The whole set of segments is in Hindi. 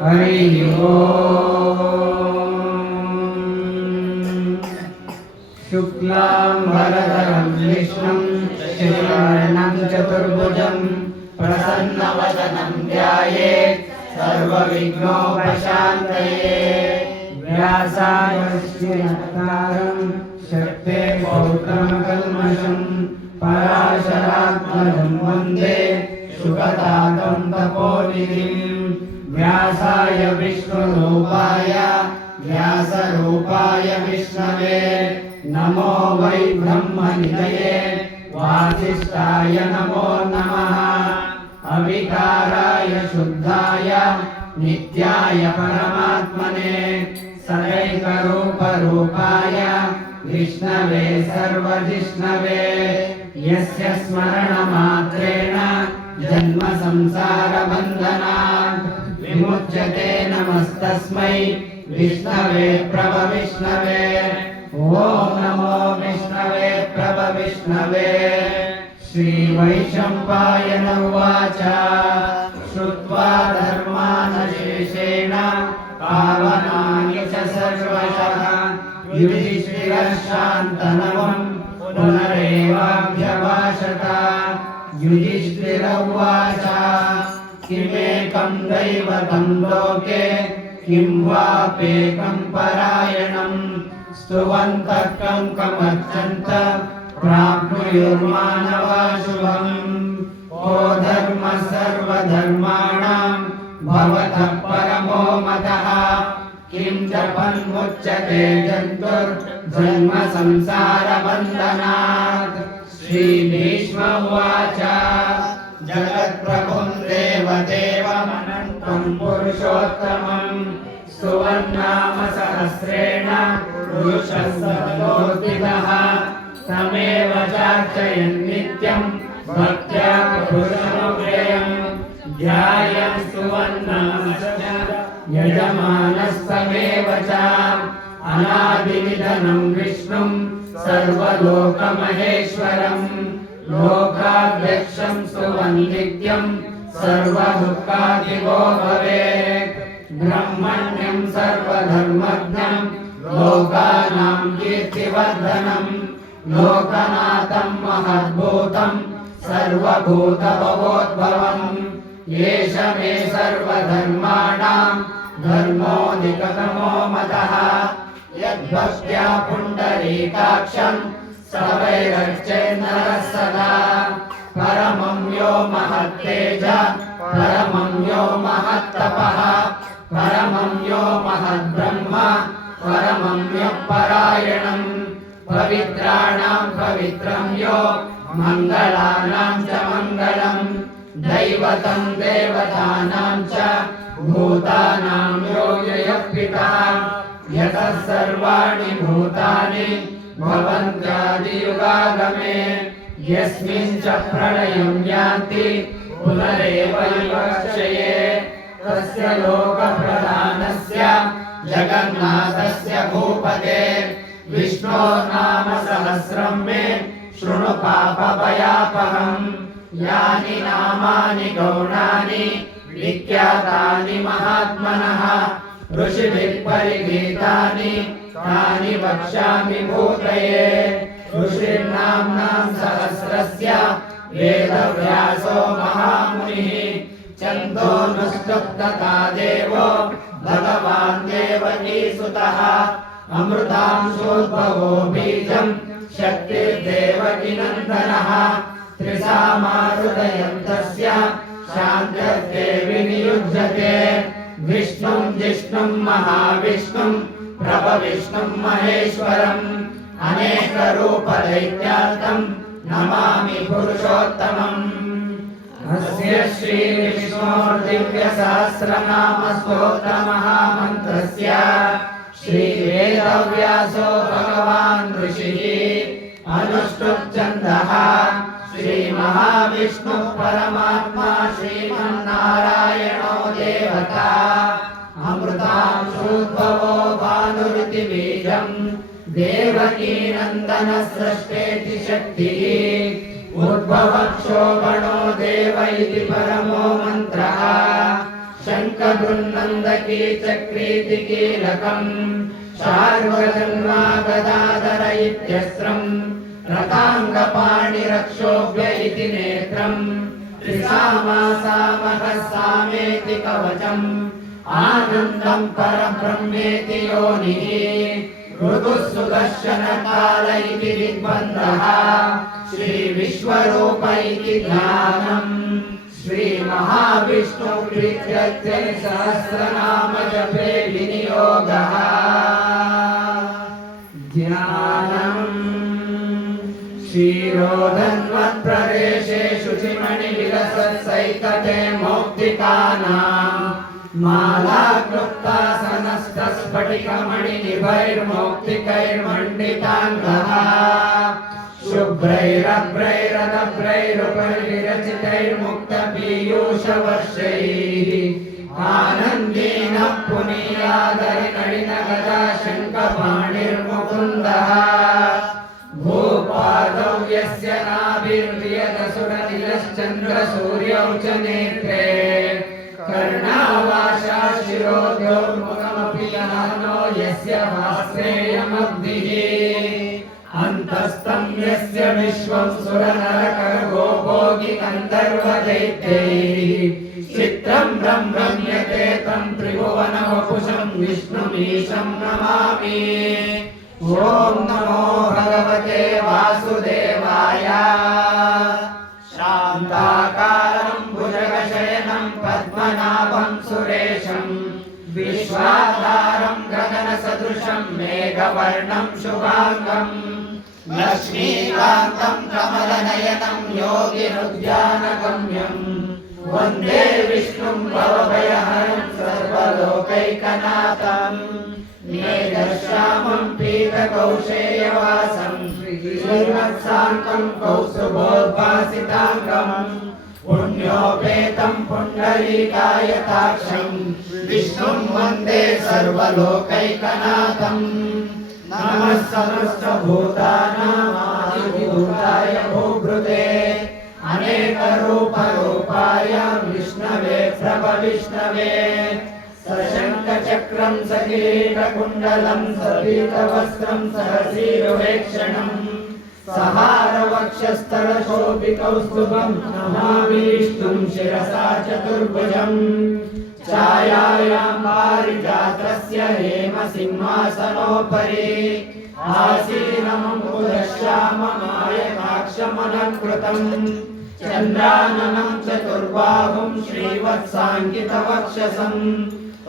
हरिः ओम्। शुक्लाम्बरधरं विष्णुं शशिवर्णं चतुर्भुजं प्रसन्नवदनं ध्यायेत् सर्वविघ्नोपशान्तये। व्यासाय श्रीरत्नाकरं शक्ते पौत्रं कल्मषं पराशरात्मजं वन्दे शुकतातं तपोनिधिं। व्यासाय विष्णुरूपाय व्यासरूपाय विष्णवे नमो वै ब्रह्मनिधये वासिष्ठाय नमो नमः। अविकाराय शुद्धाय नित्याय परमात्मने सकैकरूपरूपाय विष्णवे सर्वजिष्णवे यस्य स्मरणमात्रेण जन्म संसारबन्धनात् विमुच्यते नमस्तस्मै विष्णवे प्रभविष्णवे। ॐ नमो विष्णवे प्रभविष्णवे। श्रीवैशम्पायन उवाच श्रुत्वा धर्मानशेषेण पावनानि च सर्वशः युधिष्ठिरः शान्तनवं पुनरेवाभ्यभाषत। युधिष्ठिर उवाच किमेकं दैवतं लोके किं वाप्येकं परायणं स्तुवन्तः कं कमर्चन्त प्राप्नुयुर्मानवा शुभम्। को धर्मः सर्वधर्माणां भवतः परमो मतः किं जपन्मुच्यते जन्तुर्जन्म संसारबन्धनात्। श्रीभीष्म उवाच जगत्प्रभुं देवदेवमनन्तं पुरुषोत्तमं स्तुवन्नाम सहस्रेण पुरुषः सततोऽस्तितः तमेव चार्चयन् नित्यं भक्त्या पुरुषमव्ययम्। ध्यायन् स्तुवन्नामश्च यजमानस्तमेव च अनादिनिधनं विष्णुं सर्वलोकमहेश्वरं लोकाध्यक्षं स्तुवन् नित्यं सर्वदुःखादिगो भवेत्। ब्रह्मण्यं सर्वधर्मज्ञं लोकानां कीर्तिवर्धनं लोकनाथं महद्भूतं सर्वभूतभवोद्भवम्। एष मे सर्वधर्माणां धर्मोऽधिकतमो मतः यद्भक्त्या पुण्डरीकाक्षं सर्वैरर्चेन्नरः सदा। परमं यो महत्तेज परमं यो महत्तपः परमं यो महद्ब्रह्म परमं यः परायणं। पवित्राणां पवित्रं यो मङ्गलानां च मङ्गलं दैवतं देवतानां च भूतानां यो यः पितः यतः सर्वाणि भूतानि भवन्त्यादियुगागमे यस्मिन् च प्रलयं यान्ति पुनरेव विवक्षये। तस्य लोकप्रधानस्य जगन्नाथस्य भूपते विष्णोर्नाम सहस्रं मे शृणु पापभयापहम्। यानि नामानि गौणानि विख्यातानि महात्मनः ऋषिभिः परिगीतानि तानि वक्ष्यामि भूतये। ऋषिर्नाम्नां सहस्रस्य वेदव्यासो महामुनिः छन्दोनुष्टुप्तता देवो भगवान् देवकीसुतः अमृतांशोद्भवो बीजं शक्तिर्देवकीनन्दनः त्रिसामाहृदयं तस्य शान्तिर्देवि नियुज्यते। विष्णुं जिष्णुं महाविष्णुं प्रभविष्णुं महेश्वरम् अनेकरूपदैत्यार्थं नमामि पुरुषोत्तमम्। अस्य श्रीविष्णोर्दिव्यसहस्रनामस्तोत्रमहामन्त्रस्य श्रीवेदव्यासो भगवान् ऋषिः अनुष्टुप्छन्दः। श्रीमहाविष्णुः परमात्मा श्रीमन्नारायणो देवता अमृतांशोद्भवो भानुरिति बीजम् देवकीनन्दनसृष्टेति शक्तिः उद्भवक्षोभणो देव इति परमो मन्त्रः। शङ्खबृन्नन्दकी चक्रीति कीलकम् शार्वजन्मा गदाधर इत्यस्त्रम् रथाङ्गपाणिरक्षोभ्य इति नेत्रम् त्रिसामासामहः सामेति कवचम् आनन्दम् परब्रह्मेति योनिः ऋतुः सुदर्शनकाल इति दिग्बन्धः श्रीविश्वरूप इति ध्यानम् श्रीमहाविष्णुप्रीत्यर्थसहस्रनाम जपे विनियोगः ध्यानम् क्षीरोधन्वत्प्रदेशे शुचिमणिविलसत्सैकते मौक्तिकानाम् मालाक्लुप्तासनस्तस्फटिकमणिनिभैर्मौक्तिकैर्मण्डिताङ्गः शुभ्रैरभ्रैरदभ्रैरुपरिविरचितैर्मुक्तपीयूषवर्षैः आनन्दीनः पुनीयादरिनलिनगदा शङ्खपाणिर्मुकुन्दः भूपादौ यस्य नाभिर्वियदसुरनिलश्चन्द्रसूर्यौ च नेत्रे कर्णावाशा शिरोद्योर्मुखमपि यनो यस्य वास्त्रेयमब्धिः अन्तस्तं यस्य विश्वं सुरनरकगोभोगि गन्धर्वदैत्यैः चित्रं ब्रह्मण्यते तं त्रिभुवनवपुषं विष्णुमीशं नमामि ॐ नमो भगवते वासुदेवाय शान्ताकारं भुजगशयनं पद्मनाभं सुरेशं विश्वाधारं गगनसदृशं मेघवर्णं शुभाङ्गं लक्ष्मीकान्तं कमलनयनं योगिनुद्यानगम्यं वन्दे विष्णुं भवभयहरं सर्वलोकैकनाथं मेघश्यामं पीतकौशेयवासं श्रीवत्साङ्कं कौस्तुभोद्भासिताङ्गं पुण्योपेतं पुण्डरीकायताक्षं विष्णुं वन्दे सर्वलोकैकनाथं नमः समस्तभूतानामादिभूताय भूभृते अनेकरूपरूपाय विष्णवे प्रभविष्णवे सशङ्खचक्रं सकिरीटकुण्डलं सपीतवस्त्रं सहसीरुवेक्षणं सहारवक्षस्थलशोभिकौस्तुभं नमामि विष्णुं शिरसा चतुर्भुजम् छायायां पारिजातस्य हेमसिंहासनोपरि आसीनमम्बुधश्याममायताक्षमलङ्कृतम् चन्द्राननं चतुर्बाहुं श्रीवत्साङ्कितवक्षसं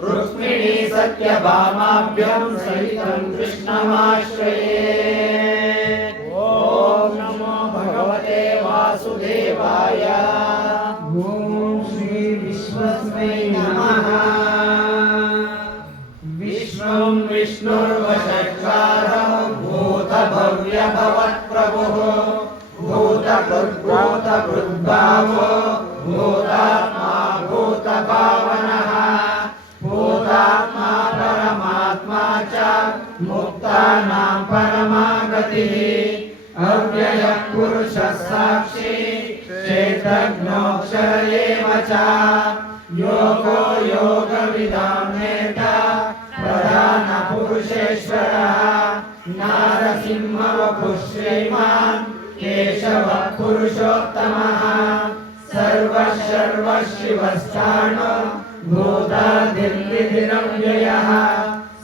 रुक्मिणी सत्यभामाभ्यां सहितं कृष्णमाश्रये ॐ नमो भगवते वासुदेवाय ॐ श्री विश्वस्मै नमः विश्वं विष्णुर्वषट्कारः भूतभव्यभवत्प्रभुः भूतकृद्भूतकृद्भावो भूतात्मा भूतभावनः भूतात्मा परमात्मा च मुक्तानां परमा गतिः अव्ययः पुरुषः साक्षी क्षेत्रज्ञोऽक्षर एव च योगो योगविदां नेता प्रधानपुरुषेश्वरः नारसिंहवपुः श्रीमान् केशवः पुरुषोत्तमः सर्वः शिवस्थाणो भूतादिर्विधिरव्ययः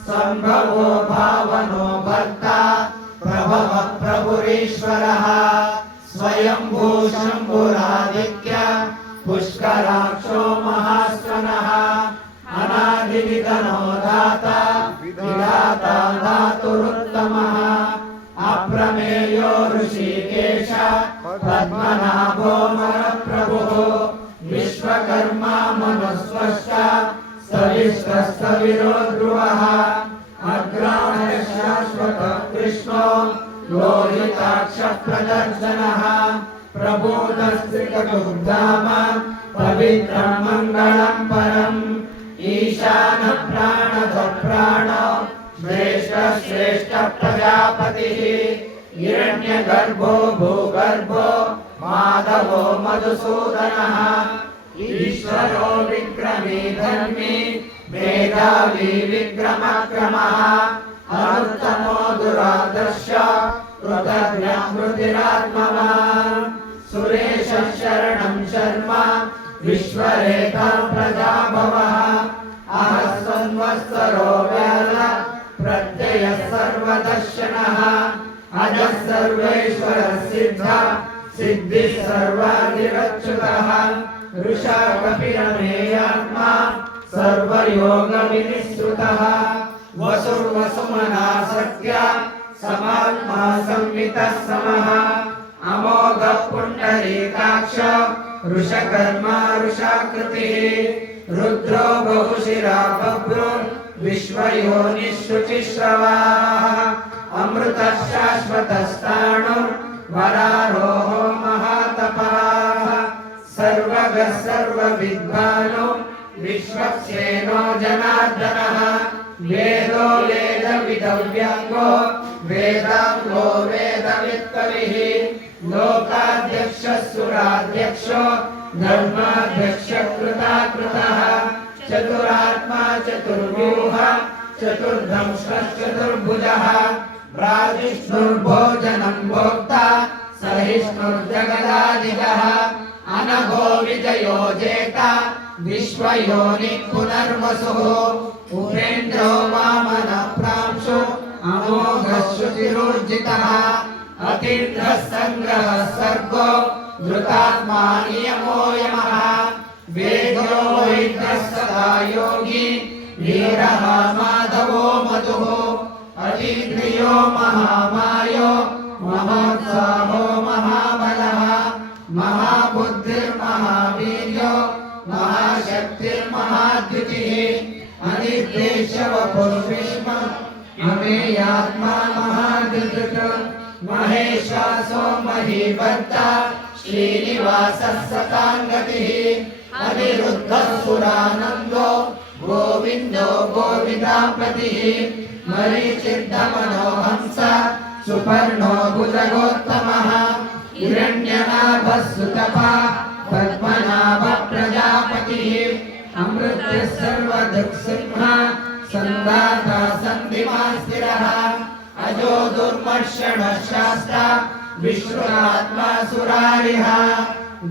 सम्भवो भावनो भर्ता प्रभवः प्रभुरीश्वरः स्वयंभू शम्भुरादित्य पुष्कराक्षो महास्वनः अनादिविधनो दाता विधाता धातुरुत्तमः अप्रमेयो ऋषिकेश पद्मनाभो नरप्रभुः विश्वकर्मा मनुस्वष्टा सविष्टस्तविरो ध्रुवः अग्राणः शाश्वतः कृष्णो लोहिताक्षः प्रदर्शनः प्रबोधस्त्रिकटुर्धाम पवित्रं मङ्गलं परम् ईशानः प्राणधः प्राणो श्रेष्ठ प्रजापतिः हिरण्यगर्भो भूगर्भो माधवो मधुसूदनः ईश्वरो विक्रमी धर्मी मेधावी विक्रमक्रमः अनुत्तमो दुरादर्श कृतज्ञामृतिरात्मवान् सुरेशः शरणं शर्मा विश्वरेखा प्रजाभवः अहः संवत्सरो व्याल प्रत्ययः सर्वदर्शनः अजः सर्वेश्वरः सिद्धा सिद्धिः सर्वाधिरच्युतः ऋषा कपिरमेयात्मा सर्वयोगविनिश्रुतः वसुर्वसुमना सख्या समात्मा संवितः समः अमोघः पुण्डरीकाक्ष ऋषकर्मा ऋषाकृतिः रुद्रो बहुशिरा बभ्रो विश्वयोनिः शुचिश्रवाः अमृतः शाश्वतस्ताणुः वरारोहो महातपाः सर्वगः सर्वविद्वानो विश्वक्सेनो जनार्दनः वेदो वेदविदव्यङ्गो वेदाङ्गो वेदवित्कविः लोकाध्यक्षः सुराध्यक्षो धर्माध्यक्षः कृताकृतः चतुरात्मा चतुर्व्यूह चतुर्धंष्टश्चतुर्भुजः प्राजिष्णुर्भोजनं भोक्ता सहिष्णुर्जगदादिगः अनघो विजयो जेता विश्वयोनिः पुनर्वसुः उपेन्द्रो वामनः प्रांशु अमोघः श्रुतिरूर्जितः अतीन्द्रः सङ्ग्रहः सर्गो धृतात्मा नियमो यमः वेदो वैद्यः सदा योगी वीरः माधवो मधुः अतीन्द्रियो महामायो महोत्साहो महाबलः महाबुद्धिर्महावीर्यो महाशक्तिर्महाद्युतिः अनिर्देशवपुर्विष्म अमेयात्मा महादिदृक् महेशासो महीभर्ता श्रीनिवासः सताङ्गतिः अनिरुद्धः सुरानन्दो गोविन्दो गोविदापतिः मरीचिर्दमनो हंस सुपर्णो भुजगोत्तमः हिरण्यनाभः सुतपा पद्मनाभः प्रजापतिः अमृतः सर्वदृक्सिंह सन्दाता सन्धिमास्तिरः अजो दुर्मर्षणः शास्ता विश्वात्मा सुरारिः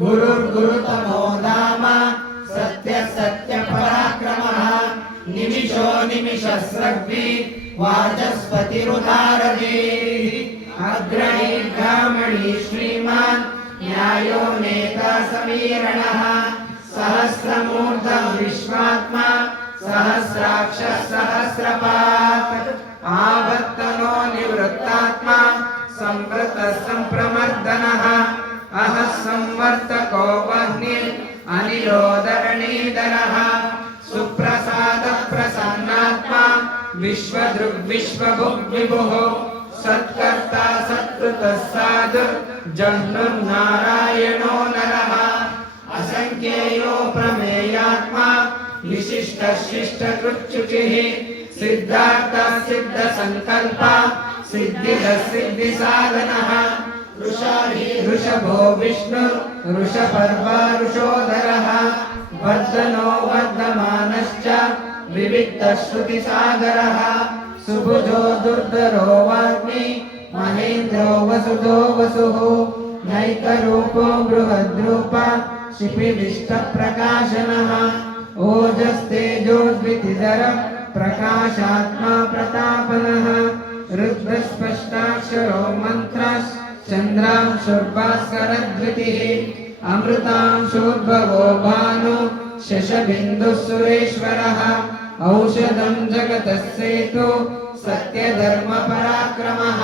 गुरुर्गुरुतमो धाम सत्यः सत्यपराक्रमः निमिषो निमिषस्रग्भि वाचस्पतिरुदारधीः अग्रणी ब्राह्मणी श्रीमान् न्यायो नेता समीरणः सहस्रमूर्धः विश्वात्मा सहस्राक्षः सहस्रपात् आवर्तनो निवृत्तात्मा संवृतः संप्रमर्दनः अहः संवर्तको वह्निः अनिरोधरणीधरः सुप्रसादः प्रसन्नात्मा विश्वदृग्विश्वभुग्विभुः सत्कर्ता सत्कृतः साधु जह्नुर्नारायणो नरः असंख्येयो प्रमेयात्मा विशिष्टः शिष्टकृच्युचिः सिद्धार्थः सिद्धसङ्कल्पः सिद्धिदः सिद्धिसाधनः ऋषभो विष्णु ऋषपर्वा ऋषोधरः वर्धनो वर्धमानश्च विविक्तः श्रुतिसागरः सुभुजो दुर्धरो वाग्मी महेन्द्रो वसुधो वसुः नैकरूपो बृहद्रूप शिपिविष्टप्रकाशनः ओजस्तेजोद्वितिधरः प्रकाशात्मा प्रतापनः रुद्रस्पष्टाक्षरो मन्त्रः चन्द्रांशुर्भास्करद्वितिः अमृतांशोद्भवो भानु शशबिन्दुः सुरेश्वरः औषधं जगतः सेतु सत्यधर्मपराक्रमः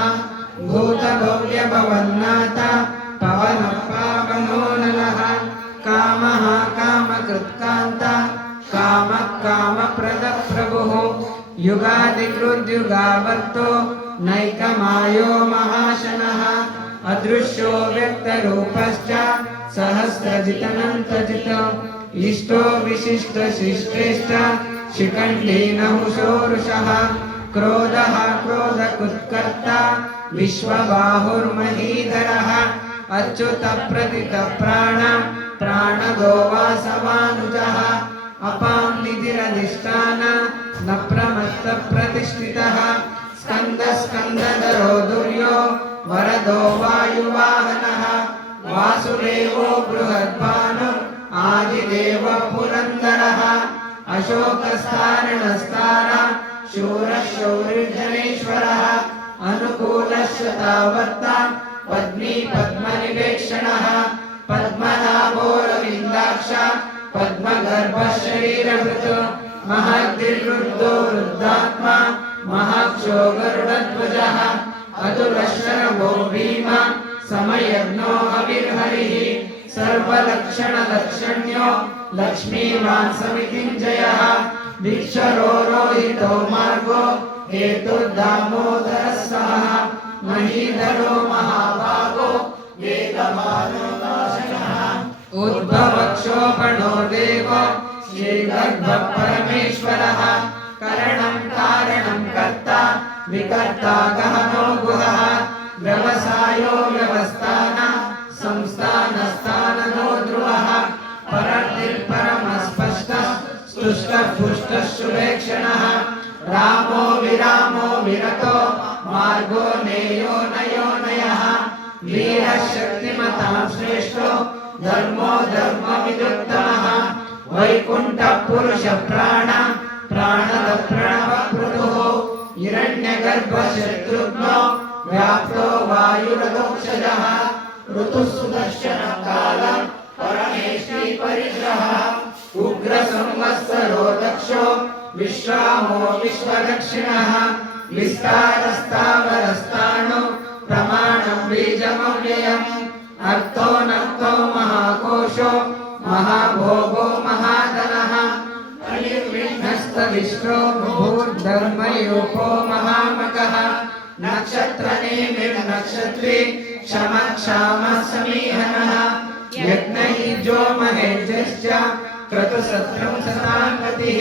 भूतभव्यभवन्नाथ पवनः पावनो नरः कामः कामकृत्कान्त कामः कामप्रदः प्रभुः युगादिकृद्युगावर्तो नैकमायो महाशनः अदृश्यो व्यक्तरूपश्च सहस्रजितनन्तजित इष्टो विशिष्टशिष्टेश्च शिखण्डी नहुषोरुषः क्रोधः क्रोधकुत्कर्ता विश्वबाहुर्महीधरः अच्युतप्रतितप्राण प्राणदो वासवानुजः अपां निधिरधिष्ठान न प्रमत्तप्रतिष्ठितः स्कन्दस्कन्दधरो दुर्यो वरदो वायुवाहनः वासुदेवो बृहद्भानु आदिदेवः पुरन्दरः अशोकस्तारणस्तार शूरः शौर्यजनेश्वरः अनुकूलश्च तावत्ता पद्मी पद्मनिवेक्षणः पद्मनाभो रविन्दाक्ष पद्मगर्भः शरीरभृत् महद्दिर्वृद्धो वृद्धात्मा महाक्षो गरुडध्वजः अतुलशरभो भीम समयज्ञो हविर्हरिः सर्वलक्षणलक्षण्यो लक्ष्मीवान् समितिञ्जयः भिक्षरो रोहितो मार्गो हेतुर्दामोदरः सः महीधरो महाभागो वेदमानो नाशनः उद्भवक्षोपणो देवो श्रीगर्भः परमेश्वरः करणं कारणं कर्ता विकर्ता गहनो गुहः व्यवसायो व्यवस्थान संस्थानस्थानो ध्रुवः परतिर्परमस्पष्टः स्तुष्टः पुष्टः शुभेक्षणः रामो विरामो विरतो मार्गो नेयो नयो नयः वीरः शक्तिमतां श्रेष्ठो धर्मो धर्मविदुत्तमः वैकुण्ठः पुरुषः प्राण प्राणद प्रणवप्रभुः हिरण्यगर्भः शत्रुघ्नो व्याप्तो वायुरधोक्षजः ऋतुः सुदर्शनः कालः परमेष्टि परिग्रहः उग्रसंवत्सरो दक्षो विश्रामो विश्वदक्षिणः विस्तारस्तावरस्ताणो प्रमाणं बीजमव्ययम् अर्थो नक्तो महाकोशो महाभोगो महाधनः अनिर्विघ्नस्तविष्टो भूर्धर्मयोपो महामकः नक्षत्रनेमिर्नक्षत्री क्षमक्षामः समीहनः यज्ञयुजो महेन्द्रश्च क्रतुसत्रं सतान्पतिः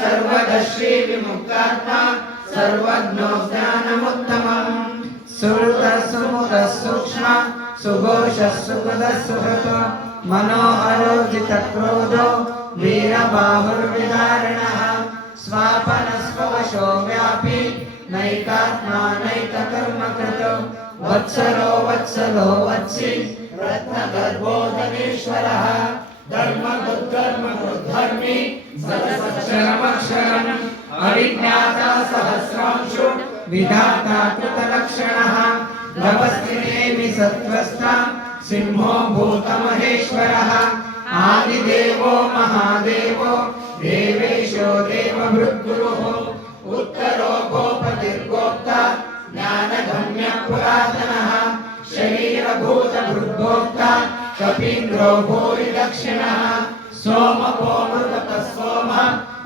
सर्वदर्शी विमुक्तात्मा सर्वज्ञो ज्ञानमुत्तमम् सुहृतः सुमुखः सूक्ष्म सुघोषः सुहृदः सुहृतो मनोहरोजितक्रोधो वीरबाहुर्विदारणः स्वापनस्ववशो व्यापी नैकात्मा नैककर्मकृतो वत्सलो वत्सलो वत्सी रत्नगर्भो धनेश्वरः धर्मकृद्धर्मी सदसक्षरमक्षरम् अविज्ञाता सहस्रांशु विधाता कृतलक्षणः नवस्तिनेमि सत्त्वस्था सिंहो भूतमहेश्वरः आदिदेवो महादेवो देवेशो देवभृद्गुरुः उत्तरो गोपतिर्गोप्ता ज्ञानगम्यः पुरातनः शरीरभूतभृद्गोप्ता कपीन्द्रो भूरिदक्षिणः सोमपोमृतः सोमः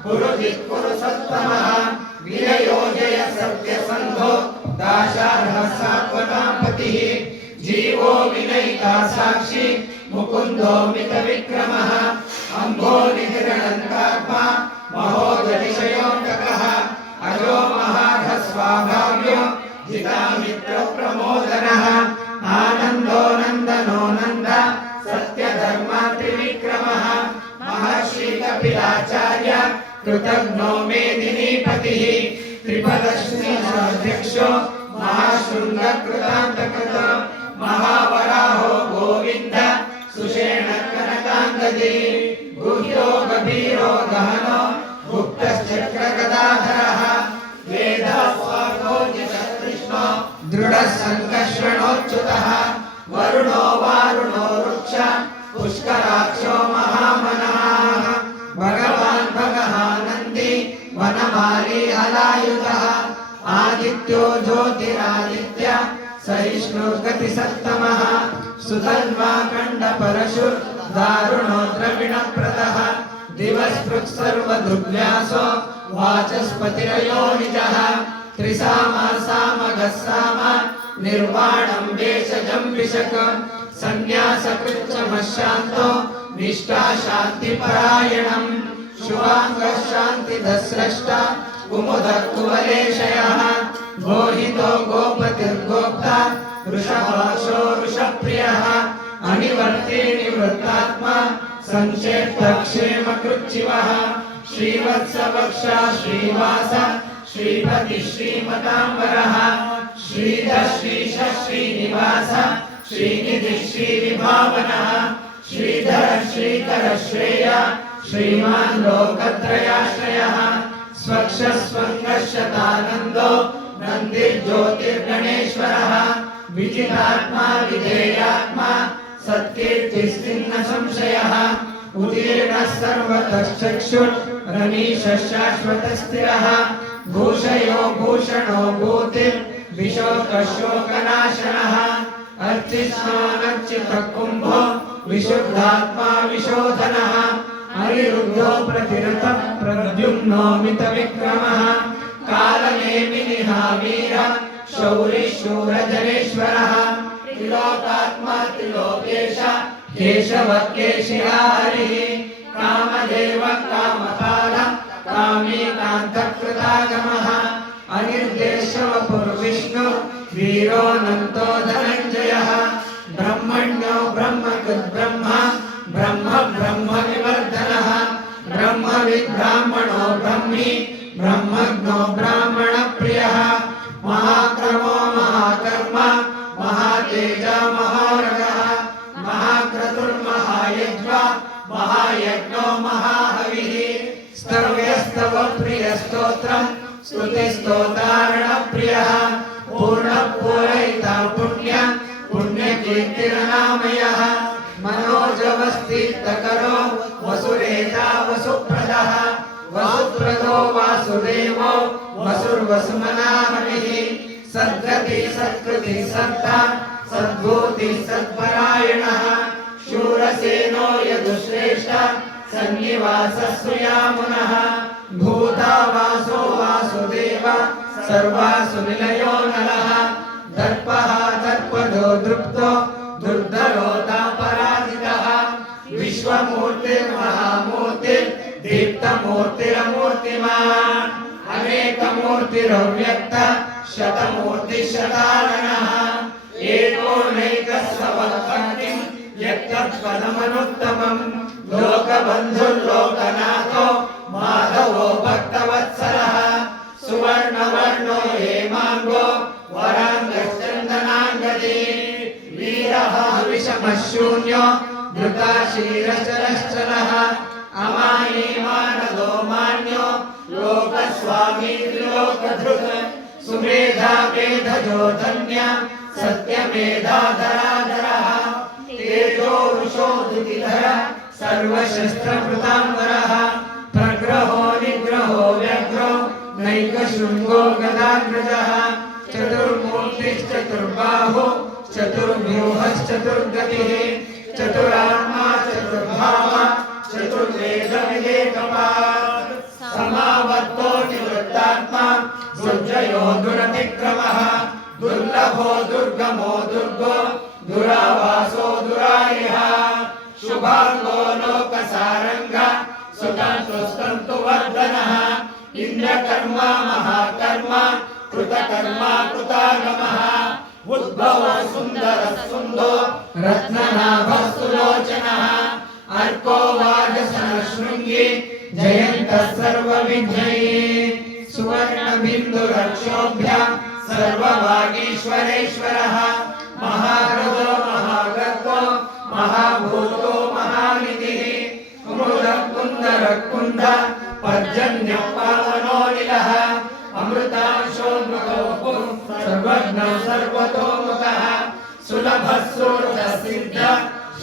पुरुजित्पुरुषोत्तमः विनयोजय सत्यसन्धो दाशार्हः सात्वतापतिः जीवो विनयिता साक्षी मुकुन्दो मितविक्रमः अम्भोनिधिरनन्तात्मा महोदतिशयोऽन्तकः अजो महार्हस्वाभाव्यो जितामित्रप्रमोदनः आनन्दो नन्दनो नन्द सत्यधर्मात्रिविक्रमः महर्षि कपिलाचार्य कृतघ्नो मेदिनीपतिः त्रिपदश्रीशाध्यक्षो महाशृङ्गकृतान्तकृत महावराहो गोविन्द सुषेण कनकाङ्गदी गुह्यो गभीरो गहनो गुप्तश्चक्रगदाधरः वेदस्वार्थोजितकृष्णो दृढः सङ्कर्षणोच्युतः वरुणो वारुणो वृक्ष पुष्कराक्षो महामनः भगवान् भगहानन्दी वनमाली हलायुधः आदित्यो ज्योतिरादित्य सहिष्णुर्गतिसत्तमः सुधन्वाखण्डपरशुर् दारुणो द्रविणप्रदः दिवस्पृक्सर्वदृग्व्यासो वाचस्पतिरयोनिजः त्रिसामः साम निर्वाणं भेषजं विशक सन्न्यासकृच्छमशान्तो निष्ठा शान्तिपरायणम् शुभाङ्गः शान्तिदस्रष्टा कुमुदः कुवलेशयः गोहितो गोपतिर्गोप्ता वृषभाक्षो वृषप्रियः अनिवर्ते निवृत्तात्मा संक्षेप्तक्षेमकृच्छिवः श्रीवत्सवक्षा श्रीवास श्रीपति श्रीमतांबरः श्रीधर श्रीश श्रीनिवास श्रीनिधि श्रीविभावनः श्रीधर श्रीकर श्रेय श्रीमान् लोकत्रयाश्रयः स्वक्षस्वङ्गशतानन्दो नन्दिर्ज्योतिर्गणेश्वरः विजितात्मा विधेयात्मा सत्कीर्तिस्तिन्न संशयः उदीर्णः सर्वतश्चक्षुर् रमीशः शाश्वतस्थिरः भूषयो भूषणो भूतिर्विशोकशोकनाशनः अर्चिष्णानर्चितः कुम्भो विशुद्धात्मा विशोधनः अनिरुद्धो प्रतिरतः प्रद्युम्नो मितविक्रमः कालनेमिनिहावीर शौरिः शूरजनेश्वरः त्रिलोकात्मा त्रिलोकेश केशवः केशिहा हरिः कामदेव कामपाल कामी कान्तकृतागमः अनिर्देशवपुर्विष्णु वीरोऽनन्तो धनञ्जयः ब्रह्मण्यो ब्रह्मकृद्ब्रह्म ब्रह्म ब्रह्म विवर्धनः ब्रह्मविद्ब्राह्मणो ब्रह्मी ब्रह्मज्ञो ब्राह्मणप्रियः महाक्रमो महाकर्म महातेजा महारगः महाक्रतुर्महायज्वा महायज्ञो महाहविः स्तव्यस्तव प्रियस्तोत्रम् स्तुतिस्तोतारणप्रियः पूर्णपूरयिता पुण्य पुण्यकीर्तिरनामयः मनोजवस्तीर्थकरो वसुरेता वसुप्रदः वसुप्रदो वासुदेवो वसुर्वसुमनाहविः सद्गति सत्कृति सत्ता सद्भूति सत्परायणः शूरसेनो यदुश्रेष्ठ सन्निवासः सुयामुनः भूतावासो वासुदेव सर्वासु निलयो नलः दर्पः दर्पदो दृप्तो दुर्धरोतापराधितः विश्वमूर्तिर्महामूर्तिर्दीप्तमूर्तिरमूर्तिमान् अनेकमूर्तिरव्यक्त शतमूर्तिशताननः एकोनैकस्वभक्तिं यत्तत्पदमनुत्तमम् लोकबन्धुर्लोकनाथो माधवो भक्तवत्सलः सुवर्णवर्णो हेमाङ्गो वराङ्गश्चन्दनाङ्गदी वीरः विषमशून्यो धृताशीरचरश्चलः अमायीमानदो मान्यो लोकस्वामी त्रिलोकधृत् सुमेधा मेधजो धन्य सत्यमेधाधराधरः तेजो वृषो धृतिधर सर्वशस्त्रभृताम्बरः प्रग्रहो निग्रहो व्यग्रो नैकशृङ्गो गदाग्रजः चतुर्मूर्तिश्चतुर्बाहो चतुर्व्यूहश्चतुर्गतिः चतुरात्मा चतुर्भाव चतुर्वेदविवेकपात् समावर्तो निवृत्तात्मा दुर्जयो दुरतिक्रमः दुर्लभो दुर्गमो दुर्गो दुरावासो दुरारिः शुभाङ्गो लोकसारङ्ग सुतन्तुस्तन्तुवर्धनः इन्द्रकर्मा महाकर्मा कृतकर्मा कृतागमः उद्भवः सुन्दरः सुन्दो रत्ननाभः सुलोचनः अर्को वाजसनशृङ्गी जयन्तः सर्वविजयी सुवर्णबिन्दुरक्षोभ्य सर्ववागीश्वरेश्वरः महारथो महागर्गो महाभूतो महानिधिः कुमुदकुन्दरकुण्ड पर्जन्यः पावनोऽनिलः अमृतांशोऽमृतो सर्वज्ञः सर्वतोमुखः सुलभः सुहृदसिद्ध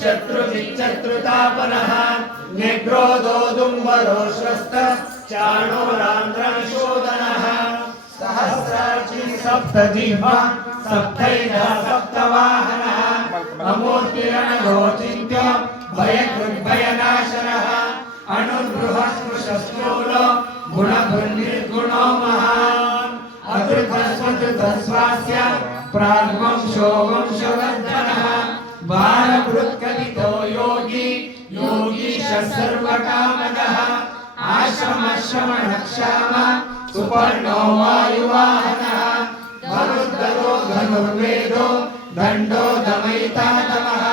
शत्रुविच्छत्रुतापनः निग्रोधोदुम्बरो श्वस्त चाणोरान्ध्रशोधनः सहस्रार्ची सप्तजिह्वा सप्तैधा सप्तवाहनः अमूर्तिरणगोचिन्त्यो भयकृद्भयनाशनः अणुर्बृहस्पृशस्थूलो गुणभृन्निर्गुणो महान् अधृतस्वधृतस्वास्य प्राग्वंशो वंशवर्धनः बालभृत्कथितो योगी योगीशः सर्वकामदः आश्रमश्रमणक्षाम सुपर्णो वायुवाहनः धनुर्धरो धनुर्वेदो दण्डो दमयिता दमः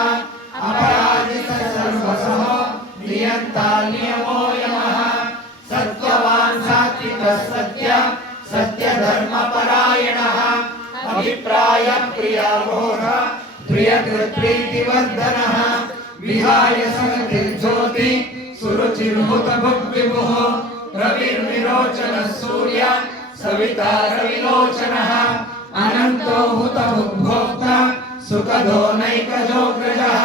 धार्मिकः सत्य सत्यधर्मपरायणः अभिप्राय प्रियामोह प्रियकृत्प्रीतिवर्धनः विहाय सगतिर्ज्योति सुरुचिर्हुतभुग्विभुः रविर्विरोचनः सूर्य सविता रविलोचनः अनन्तो हुतभुग्भोक्ता सुखदो नैकजोऽग्रजः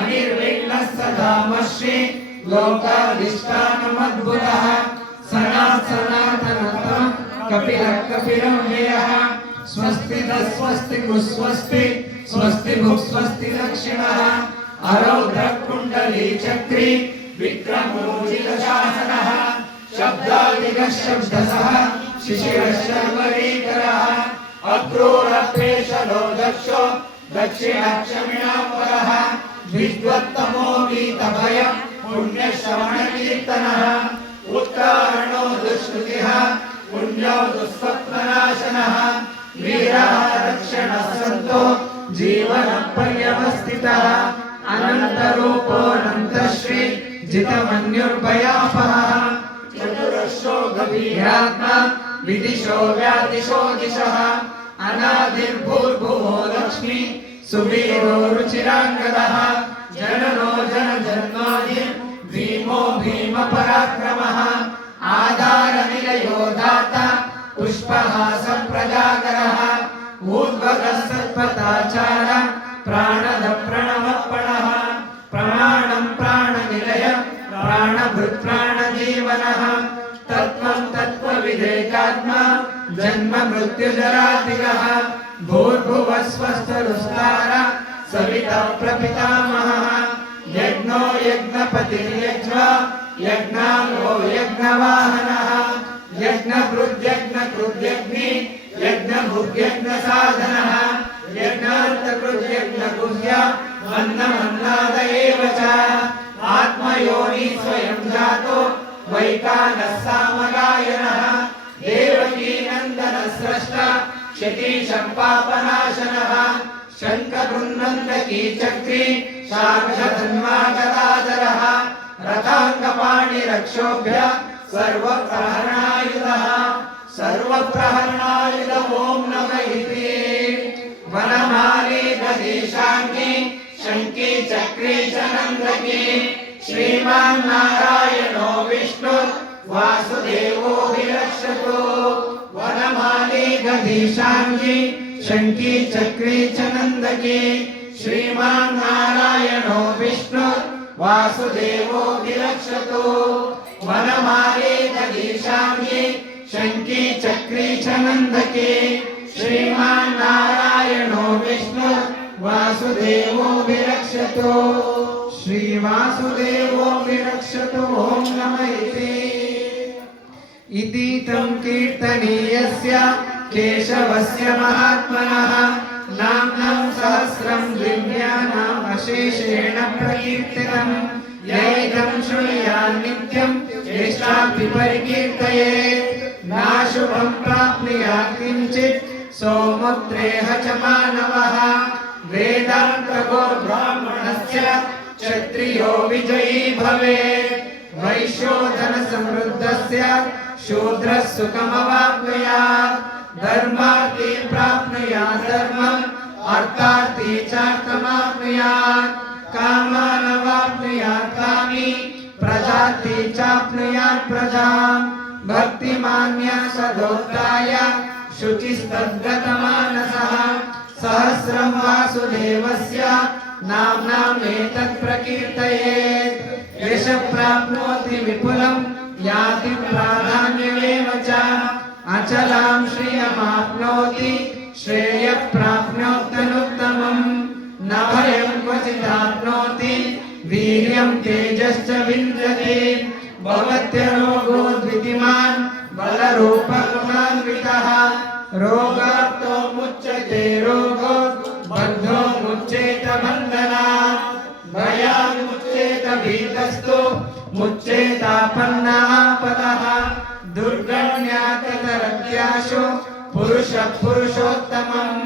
अनिर्विघ्नः सदामश्री लोकाधिष्ठानमद्भुतः सनातनः कपिलः कपिलव्ययः स्वस्ति स्वस्ति स्वस्ति स्वस्ति भुक् स्वस्ति दक्षिणः अरौद्रकुण्डली चक्री विक्रमोचितशासनः शब्दादिगः शब्दसः शिशिरशर्वरीकरः अक्रूरप्रेषलो दक्षो दक्षिणक्षमिणापरः विद्वत्तमो वीतभय पुण्यश्रवणकीर्तनः उत्तारणो दुष्कृतिः पुण्यो दुःस्वप्ननाशनः वीरः रक्षणः सन्तो जीवनपर्यवस्थितः अनन्तरूपोऽनन्तश्री जितमन्युर्भयापहः चतुरश्रो गभीरात्मा विदिशो व्यादिशो दिशः अनादिर्भूर्भुवो लक्ष्मी सुवीरो रुचिराङ्गदः जननो जनजन्मादिर् भीमो भीमपराक्रमः आधारनिलयो दाता पुष्पहासः प्रजाकरः ऊर्ध्वगः सत्पथाचार प्राणद प्रणवपणः प्रमाणं प्राणनिलय प्राणभृत् प्राणजीवनः तत्त्वं तत्त्वविदेकात्मा जन्म मृत्युजरातिगः भूर्भुवः स्वस्तरुस्तार सविता प्रपितामहः यज्ञो यज्ञपतिर्यज्वा यज्ञाङ्गो यज्ञवाहनः यज्ञकृद्यज्ञकृद्यग्नि यज्ञभुग्यज्ञसाधनः यज्ञार्थकृद्यज्ञगुह्य अन्नमन्नाद एव च आत्मयोनि स्वयं जातो वैकानः सामगायनः देवकीनन्दनः स्रष्टा क्षितीशं पापनाशनः शङ्खबृन्नन्दकी चक्री शार्ङ्गधन्वागदाधरः रथाङ्गपाणिरक्षोभ्य सर्वप्रहरणायुधः सर्वप्रहरणायुध ॐ नमः इति वनमाली गदेशाङ्गी शङ्की चक्री च नन्दकी श्रीमान् नारायणो विष्णु वासुदेवो विरक्षतु वनमाली गदेशाङ्गी शङ्की चक्री च नन्दकी श्रीमान् नारायणो विष्णु वासुदेवो विरक्षतु वनमाली गदेशाङ्गी शङ्की चक्री च नन्दकी श्रीमान् नारायणो विष्णु वासुदेवो विरक्षतु श्रीवासुदेवो विरक्षतु ॐ नमः इति तं कीर्तनीयस्य केशवस्य महात्मनः नाम्नं सहस्रं दिव्यानाम् अशेषेण प्रकीर्तितम् यैदं शृणुयात् नित्यं यश्चापि परिकीर्तयेत् नाशुभं प्राप्नुयात् किञ्चित् सौमुत्रेह च मानवः वेदान्तगो ब्राह्मणस्य क्षत्रियो विजयी भवेत् वैश्योधनसमृद्धस्य शूद्रः सुखमवाप्नुयात् धर्मार्थी प्राप्नुयात् धर्मम् अर्थार्थी चार्थमाप्नुयात् कामानवाप्नुयात् कामी प्रजाति चाप्नुयात् प्रजाम् भक्तिमान्या सदोत्ताय शुचिस्तद्गतमानसः सहस्रं वासुदेवस्य नाम्नाम् एतत् प्रकीर्तयेत् यशः प्राप्नोति विपुलं याति प्राधान्यमेव च अचलां श्रियमाप्नोति श्रेयः प्राप्नोत्यनुत्तमम् न भयं क्वचिदाप्नोति वीर्यं तेजश्च विन्दति भवत्यरोगो द्वितीमान् बलरूपगुणान्वितः रोगार्तो मुच्यते रोगो बद्धो मुच्येत बन्धनात् भयान्मुच्येत भीतस्तु मुच्येतापन्नापदः दुर्गण्यातरत्याशु पुरुषः पुरुषोत्तमम्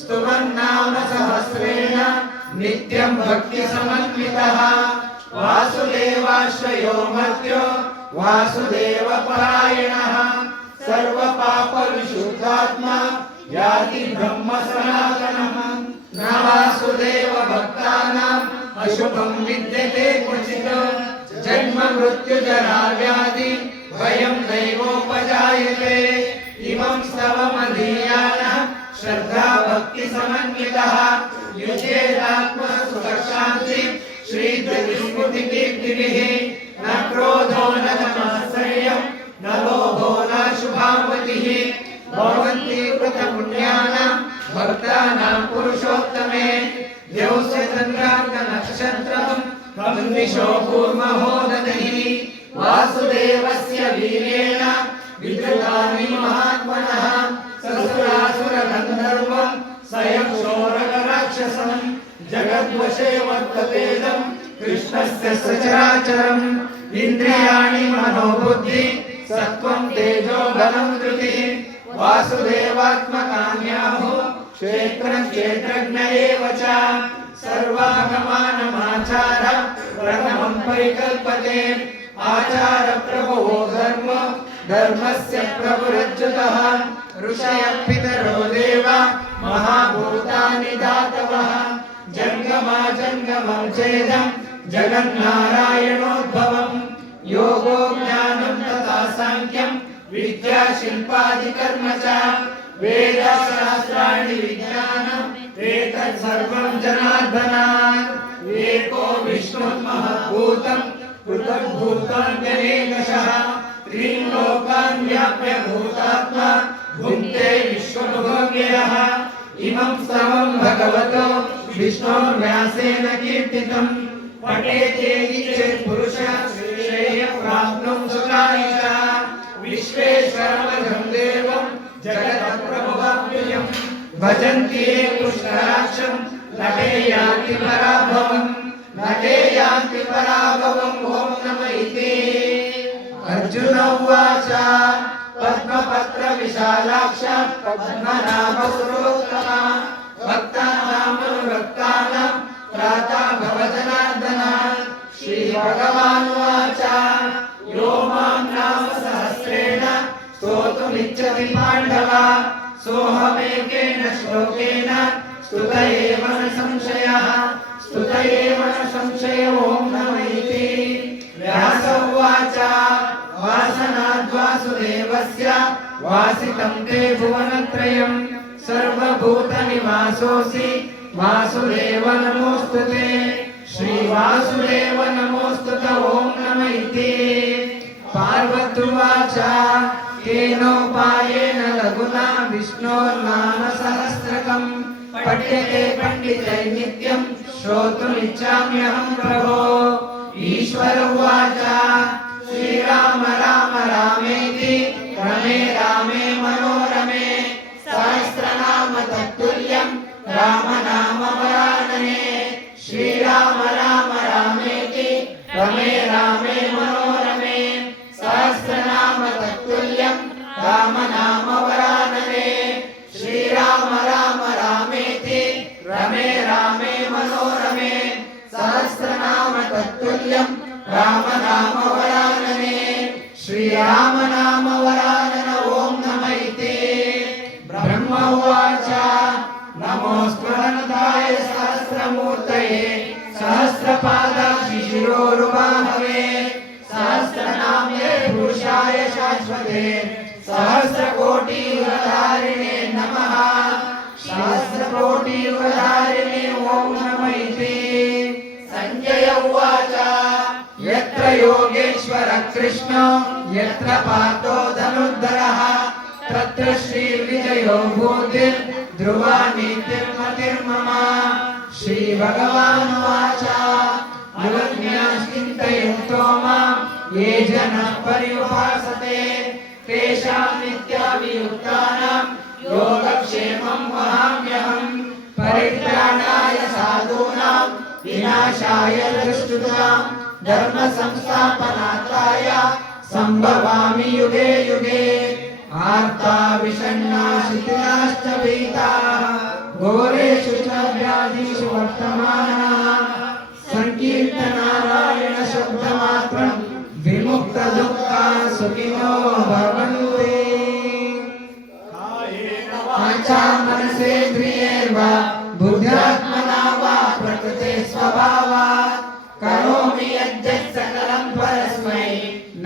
स्तुवन्नाम सहस्रेण नित्यं भक्तिसमन्वितः वासुदेवाश्रयो मर्त्यो वासुदेवपरायणः सर्वपापविशुद्धात्मा याति ब्रह्म सनातनः न वासुदेव भक्तानाम् अशुभं विद्यते क्वचित् जन्म मृत्युजरा व्याधि भयं दैवोपजायते इमं स्तवमधीयानः श्रद्धा भक्ति समन्वितः युज्येदात्मसुखशान्ति श्रीधृतिस्मृतिकीर्तिभिः न क्रोधो न मात्सर्यं न लोभो न शुभामतिः भवन्ति कृतपुण्यानां भक्तानां पुरुषोत्तमे द्यौस्य चन्द्रार्कनक्षत्रं कन्दिशो कूर्महोदधिः वासुदेवस्य वीर्येण विधृतानि महात्मनः ससुरासुरगन्धर्वं स्वयं शोरगराक्षसं जगद्वशे वर्ततेदं कृष्णस्य सचराचरम् इन्द्रियाणि मनोबुद्धि सत्त्वं तेजो बलं धृतिः वासुदेवात्मकाम्याहुः क्षेत्रं क्षेत्रज्ञ एव च सर्वागमानमाचार प्रथमं परिकल्पते आचार प्रभवो धर्म धर्मस्य प्रभुरच्युतः ऋषयः पितरो देवा महाभूतानि धातवः जङ्गमं चेदं जगन्नारायणोद्भवम् योगो ज्ञानं तथा सांख्यं विद्या शिल्पादिकर्म च वेदशास्त्राणि विज्ञानम् एतत् सर्वं जनार्दनात् एको विष्णुर्महद्भूतं पृथग्भूतान्यनेकशः त्रीन् लोकान् व्याप्य भूतात्मा भुङ्क्ते विश्वभोग्यः इमं स्तवं भगवतो विष्णोर्व्यासेन कीर्तितं पठेतेति चेत् पुरुषः श्रेयः प्राप्नुं सुखाय च विश्वेश्वरमजं देवं जगत्प्रभुमव्ययम् भजन्ति ये कृष्णराक्षं नटे यान्ति पराभवम् ॐ नमः इति अर्जुन उवाच पद्मपत्रविशालाक्ष पद्मनाभसुरोत्तमा भक्तानामनुरक्तानां त्राता भव जनार्दन श्रीभगवानुवाच यो मां नाम सहस्रेण स्तोतुमिच्छति पाण्डव सोऽहमेकेन श्लोकेन स्तुत एव न संशयः ॐ नमः इति व्यास उवाच वासनाद्वासुदेवस्य वासितं ते भुवनत्रयं सर्वभूतनिवासोऽसि वासुदेव नमोऽस्तुते श्रीवासुदेव नमोऽस्तुते ॐ नमः इति पार्वत्युवाच केनोपायेन लघुना विष्णोर्नाम सहस्रकं पठ्यते पण्डितैः नित्यं श्रोतुमिच्छाम्यहं प्रभो ईश्वर उवाच श्रीराम राम रामेति रमे रामे मनोरमे सहस्रनाम तत्तुल्यं रामनाम वरानने श्रीराम राम रामेति रमे रामे मनोरमे सहस्रनाम तत्तुल्यं रामनाम वरानने श्रीराम राम रामेति रमे रामे मनोरमे सहस्रनाम तत्तुल्यं रामनाम वरानने श्रीराम नाम वरानन ॐ नमः इति ब्रह्म उवाच नमोऽस्त्वनन्ताय सहस्रमूर्तये सहस्रपादाक्षि शिरोरुबाहवे सहस्रनाम्ये पुरुषाय शाश्वते सहस्रकोटियुगधारिणे नमः सहस्रकोटियुगधारिणे ॐ नमः इति संजय उवाच यत्र योगेश्वरः कृष्णो यत्र पार्थो धनुर्धरः तत्र श्रीविजयो भूतिर्ध्रुवा नीतिर्मतिर्मम श्रीभगवानुवाच अगम्याश्चिन्तयन्तो मां ये जनाः पर्युपासते तेषां नित्याभियुक्तानां योगक्षेमं वहाम्यहम् परित्राणाय साधूनां विनाशाय दुष्कृतां धर्म संस्थापनार्थाय संभवामि युगे युगे आर्ता विषण्णा शिथिलाश्च भीताः घोरेषु च व्याधिषु वर्तमानाः संकीर्तनारायण शब्दमात्रं विमुक्त दुःख सुखिनो भवन्तु वाचा मनसेन्द्रियैर्वा बुद्ध्यात्मना वा प्रकृते स्वभावात् करोमि यद्यत् सकलं परस्मै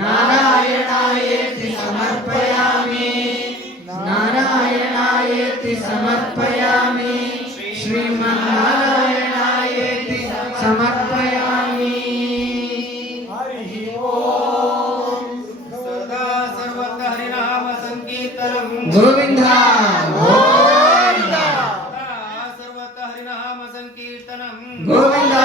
नारायणायेति समर्पयामि नारायणायेति समर्पयामि श्रीमन्नारायणायेति समर्पयामि हरिः ओम सदा सर्वत्र हरिनाम संकीर्तनं गोविन्दा गोविन्दा सर्वत्र हरिनाम संकीर्तनं गोविन्दा